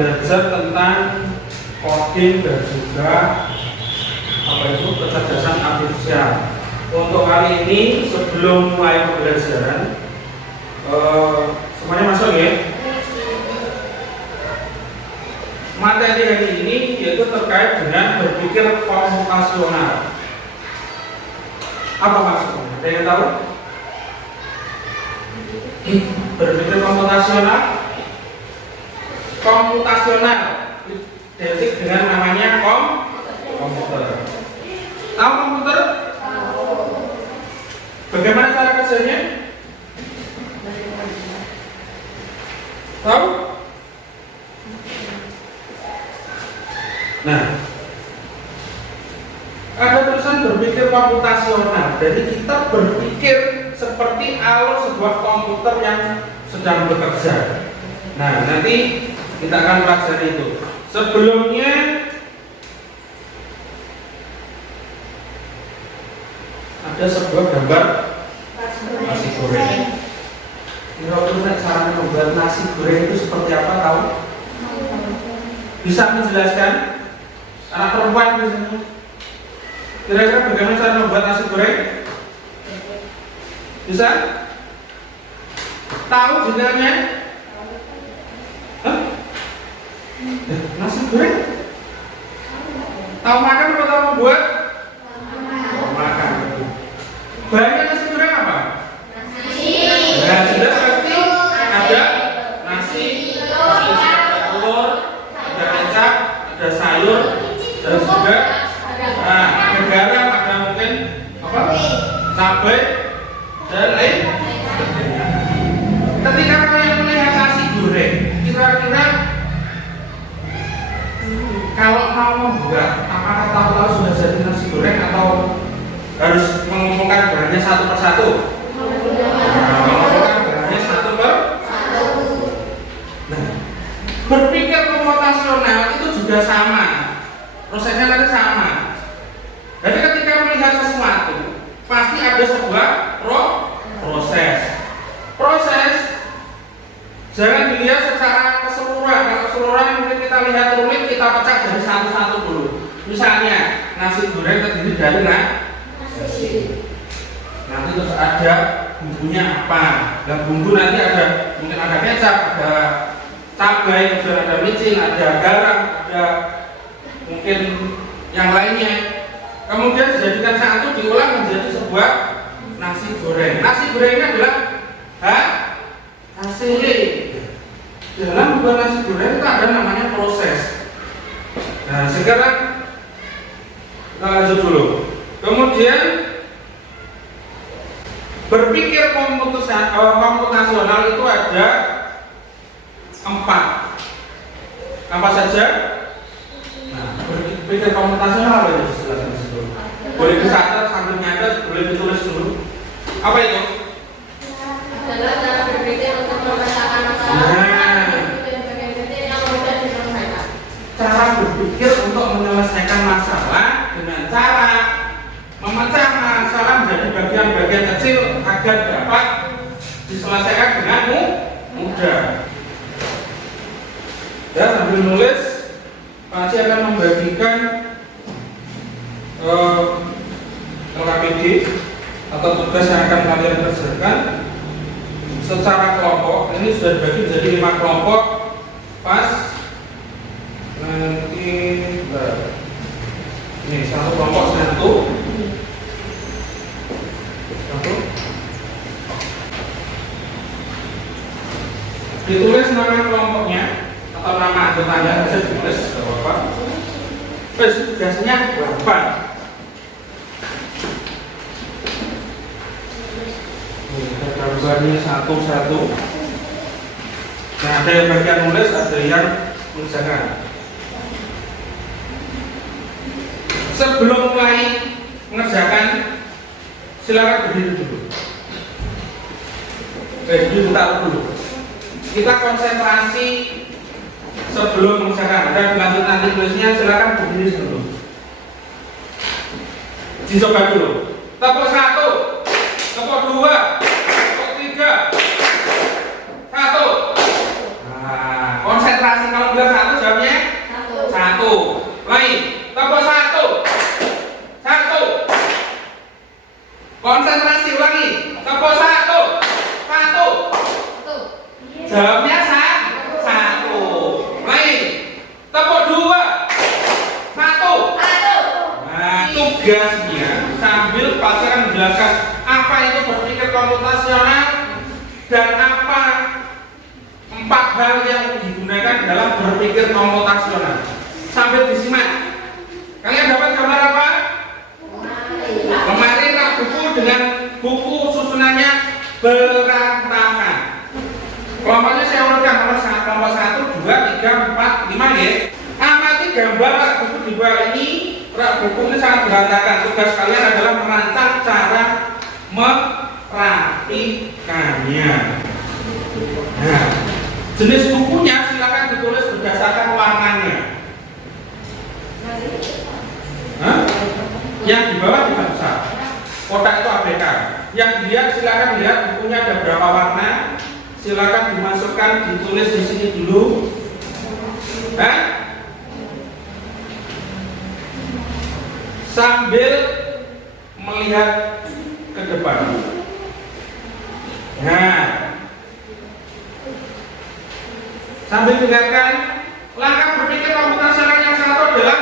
belajar tentang coding dan juga kecerdasan artifisial. Untuk kali ini sebelum mulai pembelajaran, semuanya masuk ya. Materi hari ini yaitu terkait dengan berpikir komputasional. Apa maksudnya? Ada yang tahu? Berpikir komputasional. Komputasional identik dengan namanya komputer. Tahu komputer? Bagaimana cara kerjanya? Tahu? Nah, ada tulisan berpikir komputasional. Jadi kita berpikir seperti alur sebuah komputer yang sedang bekerja. Nah, nanti kita akan pelajari itu. Sebelumnya ada sebuah gambar nasi goreng. Kira-kira cara membuat nasi goreng itu seperti apa, tahu? Bisa menjelaskan? Anak perempuan biasanya. Kira-kira bagaimana cara membuat nasi goreng? Bisa? Tahu jenengnya? Hah? Nasi goreng? Tahu makan atau tahu membuat? Tahu makan. Bahannya nasi goreng apa? Nasi. Nah, sudah pasti ada nasi, ada telur, ada kecap, ada sayur, dan juga ada garam, ada mungkin cabai dan lain sebagainya. Ketika kalian melihat nasi goreng, kira-kira kalau mau membuat, apakah tahu-tahu sudah jadi nasi goreng atau harus mengumpulkan bahannya satu persatu? Mengumpulkan bahannya satu persatu. Nah, berpikir komputasional itu juga sama. Prosesnya nanti sama. Jadi ketika melihat sesuatu, pasti ada sebuah proses. Proses jangan dilihat secara keseluruhan. Kalau keseluruhan mungkin kita lihat rumit, kita pecah dari satu-satu dulu. Misalnya nasi goreng terdiri dari nasi. Nanti terus ada bumbunya apa? Dan bumbu nanti ada mungkin ada kecap, ada cabai, kemudian ada micin, ada garam, ada mungkin yang lainnya. Kemudian dijadikan satu, diolah menjadi sebuah nasi goreng. Nasi gorengnya adalah hasil. Dalam membuat nasi goreng itu ada namanya proses. Nah, sekarang kita lanjut dulu. Kemudian berpikir komputasional itu ada 4. Apa saja? Nah, berpikir komputasional apa itu? Jelaskan dulu. Boleh dicatat sambil nyatet, boleh ditulis dulu. Apa itu? Adalah cara berpikir untuk memecahkan masalah. Yang mudah diselesaikan. Cara berpikir untuk menyelesaikan masalah dengan cara memecah masalah menjadi bagian-bagian kecil agar dapat diselesaikan dengan mudah. Ya, sambil nulis, Pak Aci akan membagikan LKPD atau tugas yang akan kalian kerjakan secara kelompok. Ini sudah dibagi menjadi 5 kelompok. Pas nanti ini satu kelompok satu. Ditulis nama kelompoknya atau nama anggotanya saja ditulis, tidak apa-apa. Terus tugasnya berapa? Gambarnya satu-satu. Nah, ada yang bagian nulis, ada yang mengerjakan. Sebelum mulai mengerjakan, silakan berdiri dulu. Duduk dulu. Kita konsentrasi sebelum mengerjakan. Dan lanjut nanti tulisnya, silakan berdiri dulu. Dicoba dulu. Tepuk 1, tepuk 2, tepuk 3, 1. Nah, konsentrasi kalau bilang 1 Konsentrasi, ulangi. Tepuk satu. Satu. Jawabnya satu. Ulangi. Tepuk dua. Satu. Nah, tugasnya sambil pasangan menjelaskan apa itu berpikir komputasional dan apa 4 hal yang digunakan dalam berpikir komputasional. Sambil disimak. Kalian dapat gambar apa? Lemari rak buku dengan buku susunannya berantakan. Kelompoknya saya urutkan nomor kelompok 1, 2, 3, 4, 5 ya. Amati gambar rak buku di bawah ini. Rak buku ini sangat berantakan. Tugas kalian adalah merancang cara merapikannya. Nah, jenis bukunya silakan ditulis berdasarkan warnanya. Yang di bawah dibaca. Kotak itu ABK. Yang dilihat silakan lihat bukunya ada berapa warna. Silakan dimasukkan, ditulis di sini dulu. Sambil melihat ke depan. Nah, sambil dengarkan langkah berpikir komputasional yang satu adalah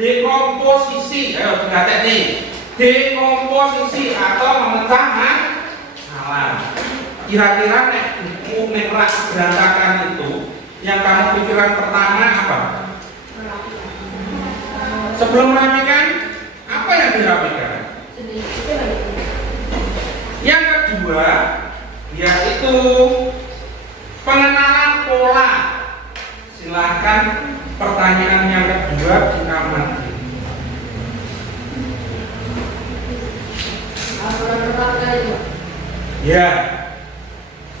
dekomposisi. Ayo dicatat nih. Dekomposisi atau memecah masalah. Kira-kira buku rak berantakan itu yang kamu pikiran pertama apa? Sebelum merapikan, apa yang dirapikan? Yang kedua, yaitu pengenalan pola. Silakan pertanyaan yang kedua diamati. Ya,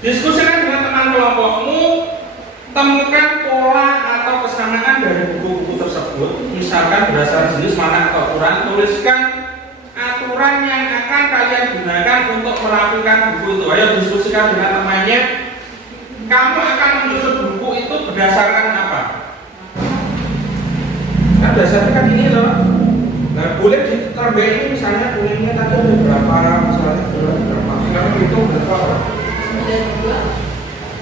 diskusikan dengan teman kelompokmu, temukan pola atau kesamaan dari buku-buku tersebut. Misalkan berdasarkan jenis, mana atau ukuran, tuliskan aturan yang akan kalian gunakan untuk merapikan buku itu. Ayo diskusikan dengan temannya. Kamu akan menyusun buku itu berdasarkan apa? Nah, berdasarkan kan ini loh. Nah, boleh diterbaik misalnya kuliahnya tadi ada berapa, misalnya berapa. Sekarang hitung berapa?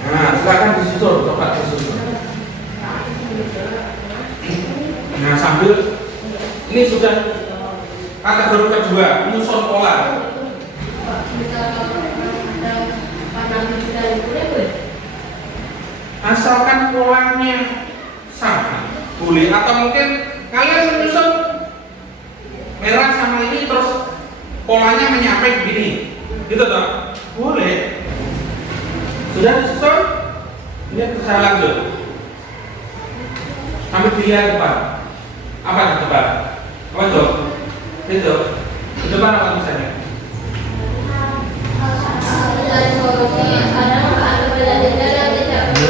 Nah, silakan disusun, coba disusun. Nah, sambil ini sudah kategori kedua, menyusun pola. Asalkan polanya sama, boleh. Atau mungkin kalian menyusun merah sama ini terus polanya menyampai begini, gitu toh? Boleh. Sudah disusun? Ini saya lanjut. Sambil dilihat depan. Apa di depan? Apa tuh? Itu. Di depan apa misalnya?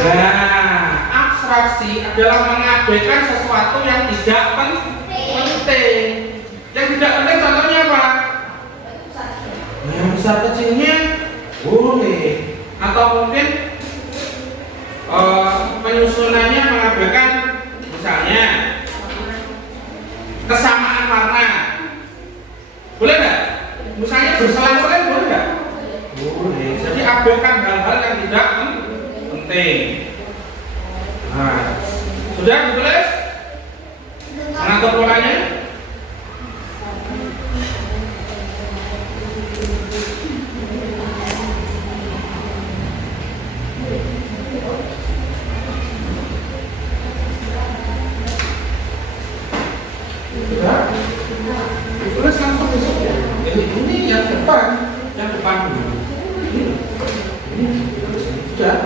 Nah, abstraksi adalah mengabaikan sesuatu yang tidak penting. Yang tidak penting contohnya apa? Yang besar kecilnya boleh. Atau mungkin penyusunannya mengabaikan misalnya kesamaan warna. Boleh nggak? Misalnya berselang-seling boleh nggak? Boleh. Jadi abaikan hal-hal yang tidak penting. Nah, sudah ditulis? Mengatur polanya? Sudah? Ditulis langsung besok ya. Ini yang depan dulu. Ini sudah.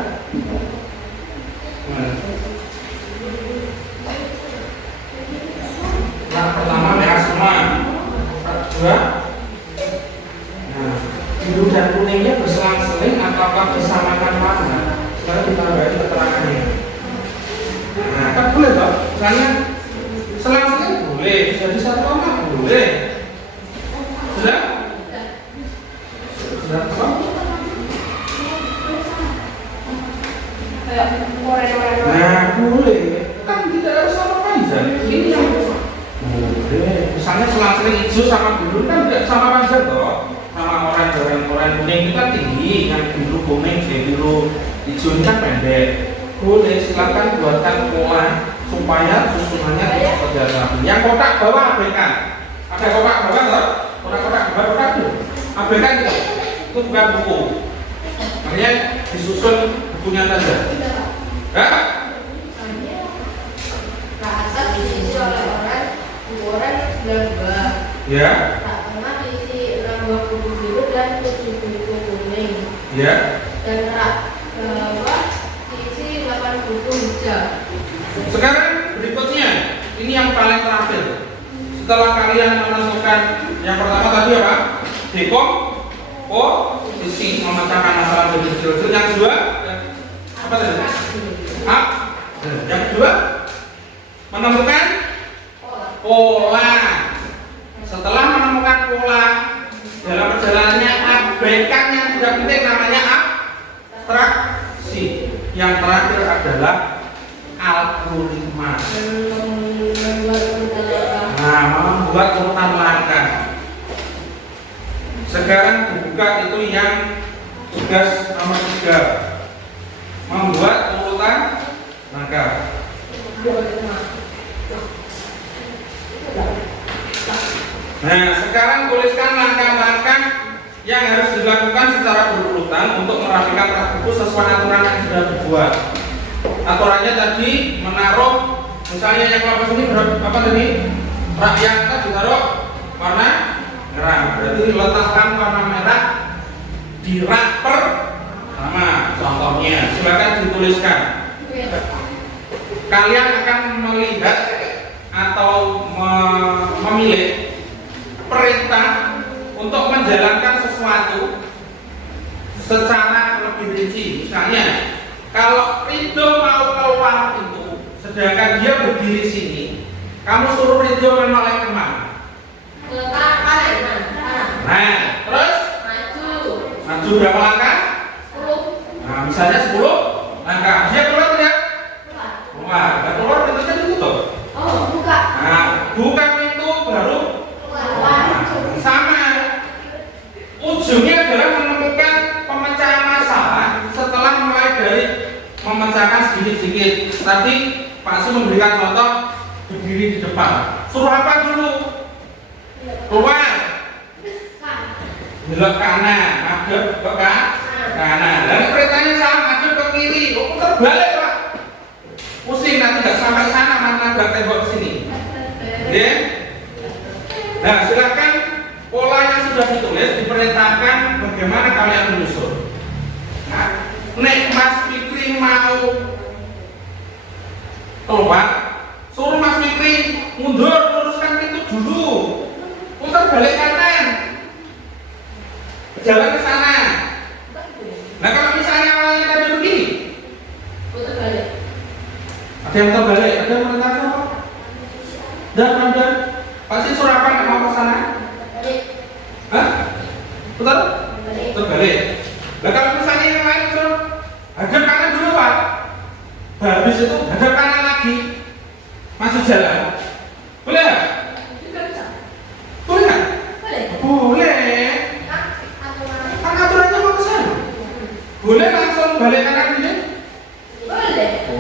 Nah, pertama merah semua. Kedua, nah, biru dan kuningnya berselang-seling ataukah disamakan warna? Sekarang kita bagi keterangannya. Nah, kan boleh toh? Misalnya selang-seling boleh, jadi satu warna boleh. Sudah? Sudah toh? Nah, boleh. Kan tidak harus sama panjang. Ini yang boleh. Misalnya selang-seling hijau sama biru kan tidak sama panjang toh, sama yang oranye kuning itu kan tinggi, yang biru kuning, biru hijau ini kan pendek. Boleh silakan buatkan pola supaya susunannya tidak berjalan rapi. Yang kotak bawah abaikan. Ada kotak bawah loh, kotak bawah itu abaikan itu bukan buku. Makanya disusun bukunya saja. Hah? Rasa diisi oleh orang gambar. Ya. Tak pernah diisi 6 buku biru dan 7 buku kuning. Ya. Dan rak bawah diisi 8 buku hijau. Sekarang berikutnya, ini yang paling terakhir. Setelah kalian menentukan yang pertama tadi apa? Dekomposisi, memecahkan masalah menjadi kecil-kecil. Yang kedua, apa tadi? Yang kedua, menemukan pola. Setelah menemukan pola, dalam perjalanannya abaikan yang tidak penting, namanya abstraksi. Yang terakhir adalah algoritma. Nah, membuat urutan langkah. Sekarang dibuka itu yang tugas nomor 3, membuat urutan langkah. Nah, sekarang tuliskan langkah-langkah yang harus dilakukan secara berurutan untuk merapikan rak buku sesuai aturan yang sudah dibuat. Aturannya tadi menaruh, misalnya yang kelompok ini apa tadi? Rak yang kita ditaruh warna merah. Berarti letakkan warna merah di rak pertama. Contohnya, silakan dituliskan. Kalian akan melihat atau memilih perintah untuk menjalankan sesuatu secara lebih rinci. Misalnya, kalau Ridho mau keluar pintu, sedangkan dia berdiri sini, kamu suruh Ridho menoleh kemana? Ke kanan. Nah, terus maju berapa langkah? 10. Nah, misalnya 10 langkah. Dia keluar tidak? Keluar. Nah, keluar pintunya ditutup. Oh, buka. Nah, buka pintu baru sama. Ujungnya adalah menemukan pemecahan masalah setelah mulai dari memecahkan sedikit-sedikit. Tadi Pak Su memberikan contoh berdiri di depan. Suruh apa dulu? Keluar. Belok kanan, madep ke kanan. Dan perintahnya salah, madep ke kiri. Oh, putar balik Pak. Pusing nanti nggak sampai sana, mana nggak tembok sini. Ya. Nah, silakan pola yang sudah ditulis diperintahkan bagaimana kalian menyusun. Nah, nek Mas Fikri mau keluar, suruh Mas Fikri mundur, luruskan pintu dulu, putar balik kanan, jalan ke sana. Nah, kalau misalnya awalnya tadi begini, Putar balik. ada yang putar balik, ada yang merintahkan apa? Dan pasti suruh apa nggak mau ke sana? Hah? Putar? Putar balik. Nah, kalau misalnya yang lain suruh hadap kanan dulu Pak, habis itu hadap kanan lagi, masuk jalan, boleh nggak? Boleh nggak? Boleh. Kan aturannya mau ke sana. Boleh langsung balik kanan ini?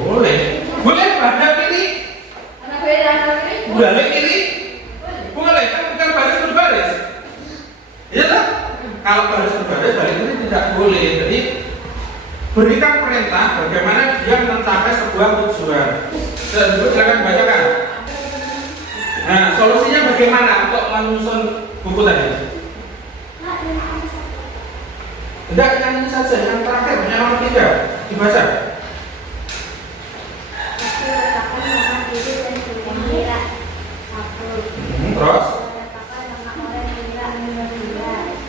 Boleh. Boleh hadap kiri, balik kiri? Boleh. Kan bukan baris berbaris. Iya tak? Kalau baris berbaris balik kiri tidak boleh. Jadi berikan perintah bagaimana dia mencapai sebuah tujuan. Silakan bacakan. Nah, solusinya bagaimana untuk menyusun buku tadi? Tidak, yang ini saja, yang terakhir, yang nomor 3 dibaca. Terus?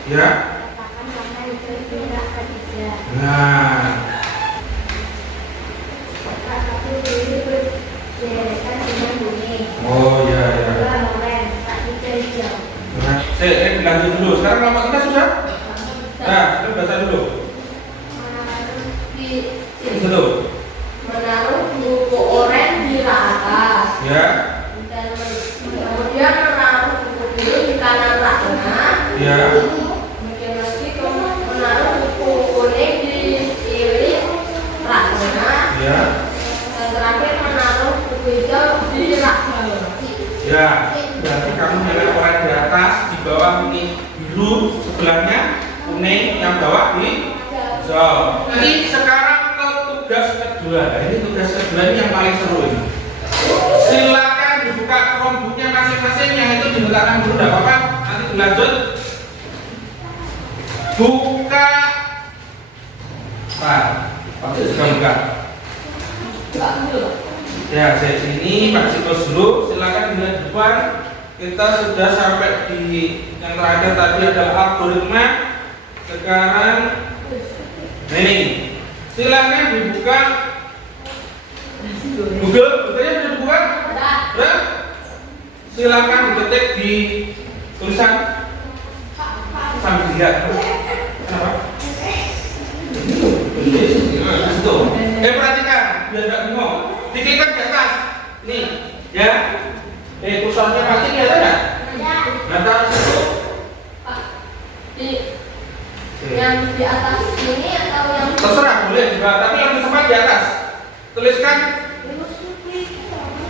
Ya. Nah. Oh ya ya. Nah, saya lanjut dulu. Sekarang kelompok kita sudah? Nah, kita baca dulu. Dulu. Menaruh buku oranye di atas. Ya. Dan kemudian menaruh buku biru di kanan tengah. Ya. Kemudian lagi kemudian biru, sebelahnya kuning, yang bawah di hijau. Jadi sekarang ke tugas kedua. Nah, ini tugas kedua ini yang paling seru ini. Silakan dibuka Chromebooknya masing-masing, yang itu diletakkan dulu, tidak apa-apa. Nanti dilanjut. Buka. Pak sudah buka. Ya, saya ini Pak Cikos dulu. Silakan dilihat depan. Kita sudah sampai di yang terakhir tadi adalah algoritma. Sekarang ini silakan dibuka Google. Google-nya sudah dibuka? Sudah? Silakan diketik di tulisan sambil dilihat. Kenapa? Itu. Perhatikan, biar nggak bingung. Diklikkan di atas. Nih, ya. Kursornya pasti ini ada nggak? Nah, taruh situ. Yang di atas ini atau yang Terserah, boleh juga, tapi lebih tepat di atas. Tuliskan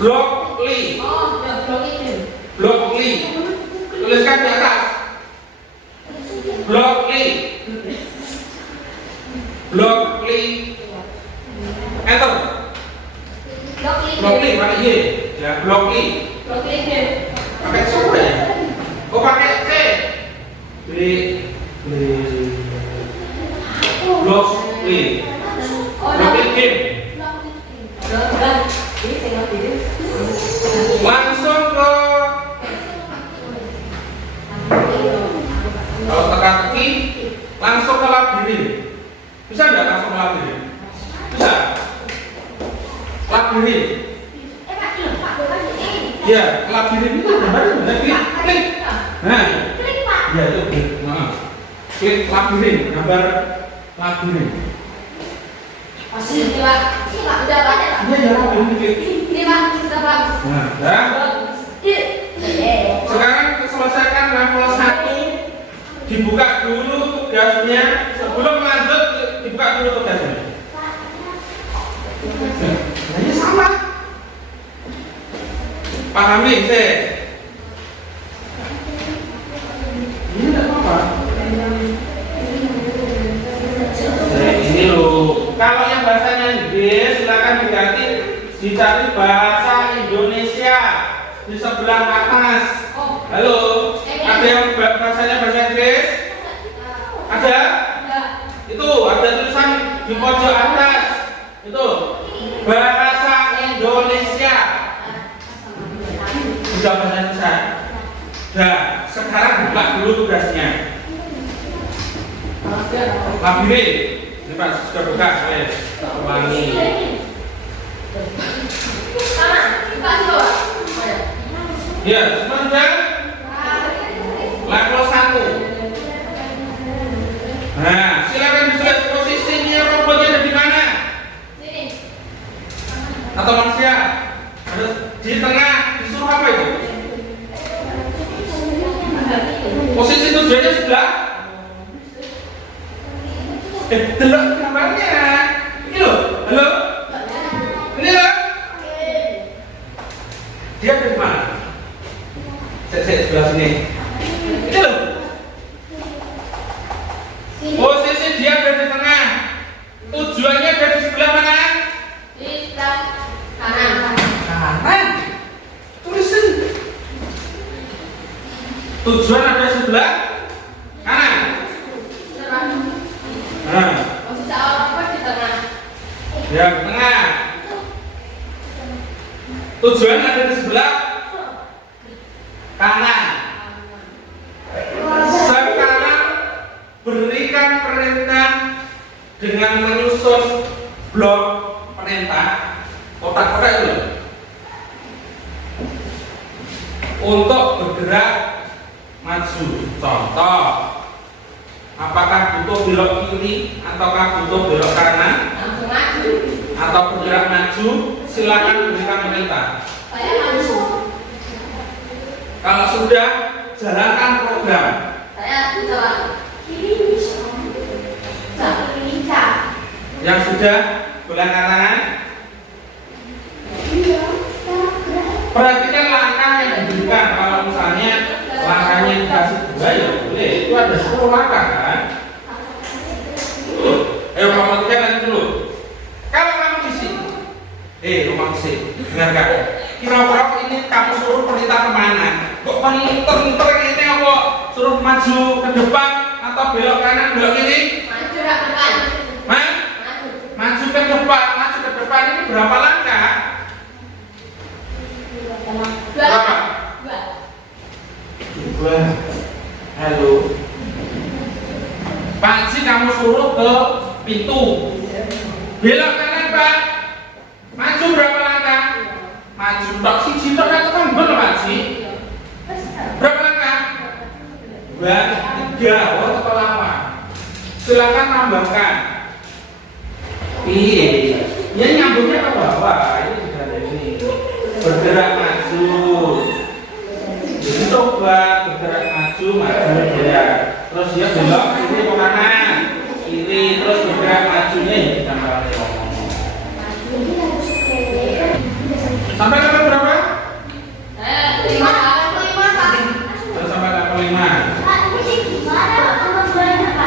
Blockly. Oh, yang blok ini. Blockly. Tuliskan di atas. Blockly. Blockly. Enter. Blockly pakai Y. Ya, Blockly. Blok ini. Pakai C ya? Oh, pakai C. Blockly. Blockly game. Langsung ke kalau teka-teki langsung ke labirin. Bisa nggak langsung ke labirin? Bisa. Labirin. Ya, labirin itu gambarnya klik. Nah, ya itu klik. Nah, klik labirin, gambar labirin. Masih ini Pak. Ini Pak udah banyak Pak. Iya, ya labirin klik. Ini Pak sudah Pak. Nah, dah. Sekarang selesaikan level 1. Dibuka dulu tugasnya. Sebelum lanjut dibuka dulu tugasnya. Nah, ini sama. Pahami, sih. Ini tidak apa-apa. Ini loh. Kalau yang bahasanya Inggris silakan diganti, dicari bahasa Indonesia di sebelah atas. Halo, ada yang bahasanya bahasa Inggris? Ada? Itu ada tulisan di pojok atas. Itu bahasa Indonesia. Sudah bahasa Indonesia. Nah, sekarang buka dulu tugasnya. Labirin. Ini Pak sudah buka, saya ulangi. Ya, semua sudah? Level 1. Nah, silakan dilihat posisinya robotnya ada di mana? Sini. Atau manusia? Ada di tengah, disuruh apa itu? Posisi tujuannya sebelah? Delok gambarnya. Ini loh, halo? Ini loh. Dia ada di mana? Saya sebelah sini. Ini loh. Posisi dia ada di tengah. Tujuannya ada di sebelah mana? Di sebelah kanan. Kanan. Tulisin. Tujuan ada di sebelah kanan. Nah. Posisi awal apa di tengah? Ya, di tengah. Tujuan ada di sebelah kanan. Sekarang berikan perintah dengan menyusun blok perintah kotak-kotak itu untuk bergerak maju. Contoh, apakah butuh belok kiri ataukah butuh belok kanan? Langsung maju. Atau bergerak maju? Silakan berikan perintah. Saya maju. Kalau sudah, jalankan program. Saya bisa Pak. Bisa. Yang sudah, boleh angkat tangan. Perhatikan langkah yang diberikan. Kalau misalnya langkahnya dikasih 2 ya boleh. Itu ada sekolah kan? Ayo kamu lihat dulu. Kalau kamu di sini, rumah sih, dengarkan. Kira-kira ini kamu suruh perintah kemana? Kok muter-muter ini apa? Suruh maju ke depan atau belok kanan, belok kiri? Maju ke depan. Hah? Maju ke depan, ini berapa langkah? Berapa? Dua. Halo. Pak Haji, kamu suruh ke pintu. Belok kanan, Pak. Maju berapa langkah? Maju tok siji tok kan tekan bener Pak Haji. Berapa langkah? 2, 3. Oh, terlalu lama. Silakan tambahkan. Ya nyambungnya ke bawah. Ini sudah ada ini. Bergerak maju. Jadi coba bergerak maju, ya. Terus dia belok kiri ke kanan, kiri, terus bergerak majunya ya kita malah ngomong. Sampai level berapa? 5 Pak. Terus sampai level 5.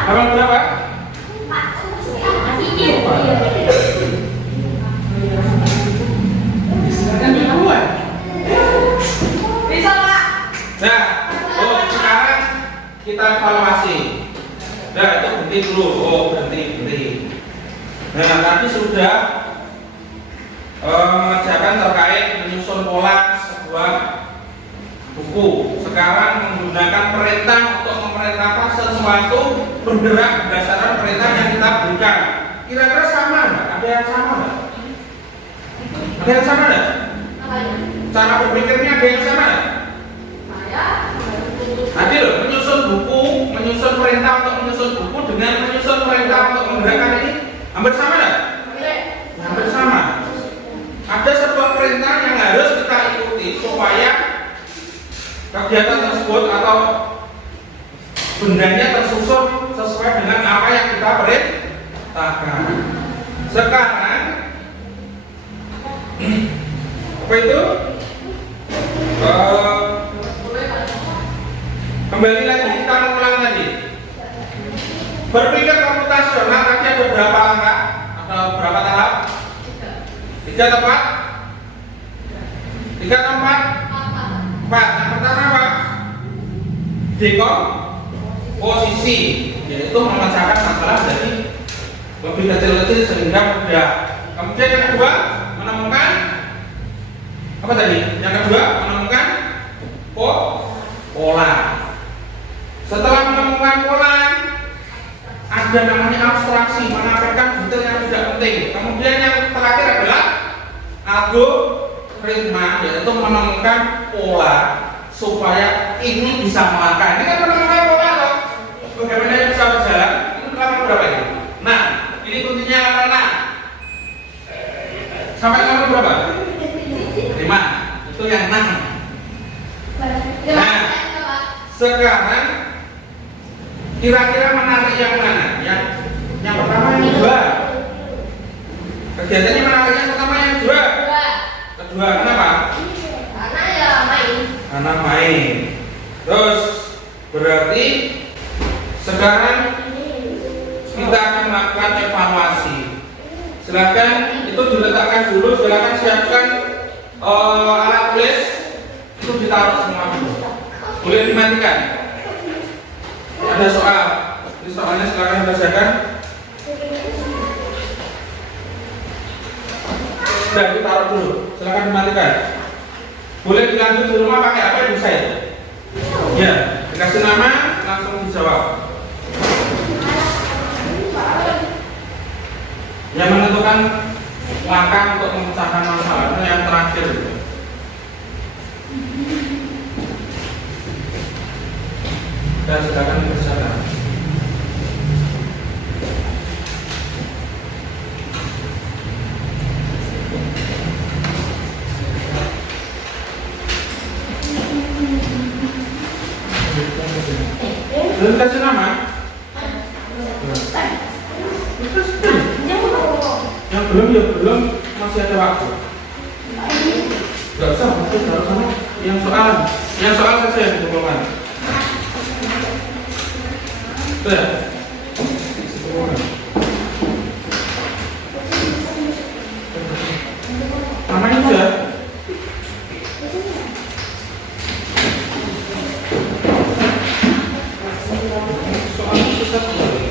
Level berapa? Silakan duluan. Bisa Pak. Nah, sekarang kita evaluasi. Nah, itu berhenti dulu. Berhenti. Nah, tadi sudah mengerjakan terkait menyusun pola sebuah buku. Sekarang menggunakan perintah untuk memerintahkan sesuatu bergerak berdasarkan perintah yang kita berikan. Kira-kira sama nggak? Ada yang sama nggak? Ada yang sama nggak? Cara berpikirnya ada yang sama nggak? Tadi loh, menyusun perintah untuk menyusun buku dengan menyusun perintah untuk menggerakkan ini hampir sama nggak? Hampir sama. Ada sebuah perintah yang harus kita ikuti supaya kegiatan tersebut atau bendanya tersusun sesuai dengan apa yang kita perintahkan. Sekarang apa itu? Kembali lagi kita mengulang tadi. Berpikir komputasional tadi ada berapa langkah atau berapa tahap? 3 tempat? 3 tempat? 4. Yang pertama apa? Dekomposisi, yaitu memecahkan masalah jadi lebih kecil-kecil sehingga mudah. Kemudian yang kedua menemukan apa tadi? Yang kedua menemukan pola. Setelah menemukan pola, ada namanya abstraksi, menampilkan detail yang tidak penting. Kemudian yang terakhir adalah algoritma, yaitu menemukan pola supaya ini bisa makan. Ini kan menemukan pola loh. Bagaimana yang bisa berjalan? Ini level berapa ini? Nah, ini kuncinya level 6. Sampai level berapa? 5. Itu yang 6. Nah, sekarang kira-kira menarik yang mana? Yang pertama yang kedua. Kegiatannya menarik yang pertama yang kedua. Kedua, kenapa? Karena main. Terus berarti sekarang kita akan melakukan evaluasi. Silakan itu diletakkan dulu. Silakan siapkan alat tulis itu ditaruh semua dulu. Boleh dimatikan. Ada soal. Ini soalnya silakan bacakan. Sudah ditaruh dulu. Silakan dimatikan. Boleh dilanjut di rumah pakai apa bisa ya? Ya, dikasih nama langsung dijawab. Yang menentukan langkah untuk memecahkan masalah itu yang terakhir. Dan silakan dikerjakan. Belum kasih nama? Yang belum ya belum, masih ada waktu. Gak usah, mungkin harus sama. Yang soal saja yang dikumpulkan. Betul ya? Namanya sudah. Soalnya susah sekali.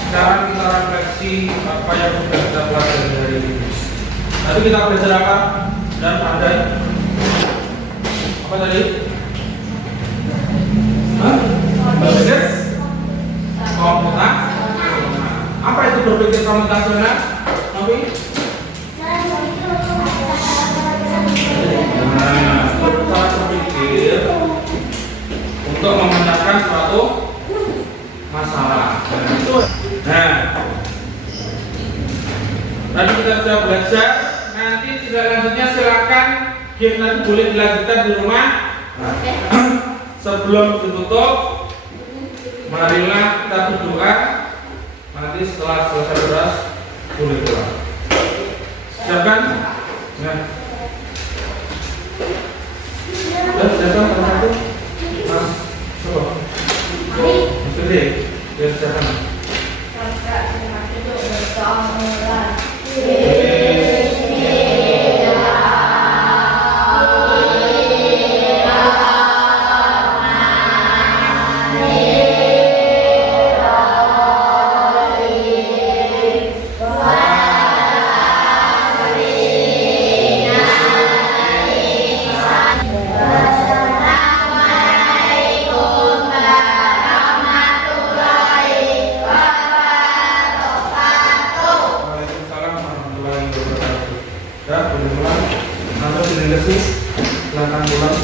Sekarang kita refleksi apa yang sudah kita pelajari hari ini. Tadi kita belajar apa? Dan pandai. Apa tadi? Hah? Berpikir komputasional. Apa itu berpikir komputasional? Nabi? Nah, cara berpikir untuk memecahkan suatu masalah. Nah, tadi kita sudah belajar. Nanti tidak lanjutnya silakan game nanti boleh dilanjutkan di rumah. Sebelum ditutup, marilah kita berdoa. Nanti setelah selesai beras boleh pulang. Siapkan? Ya. Siapkan satu. Mas, coba. Mas Fede, biar siapkan. Ya, boleh mulai. Nanti silakan pulang.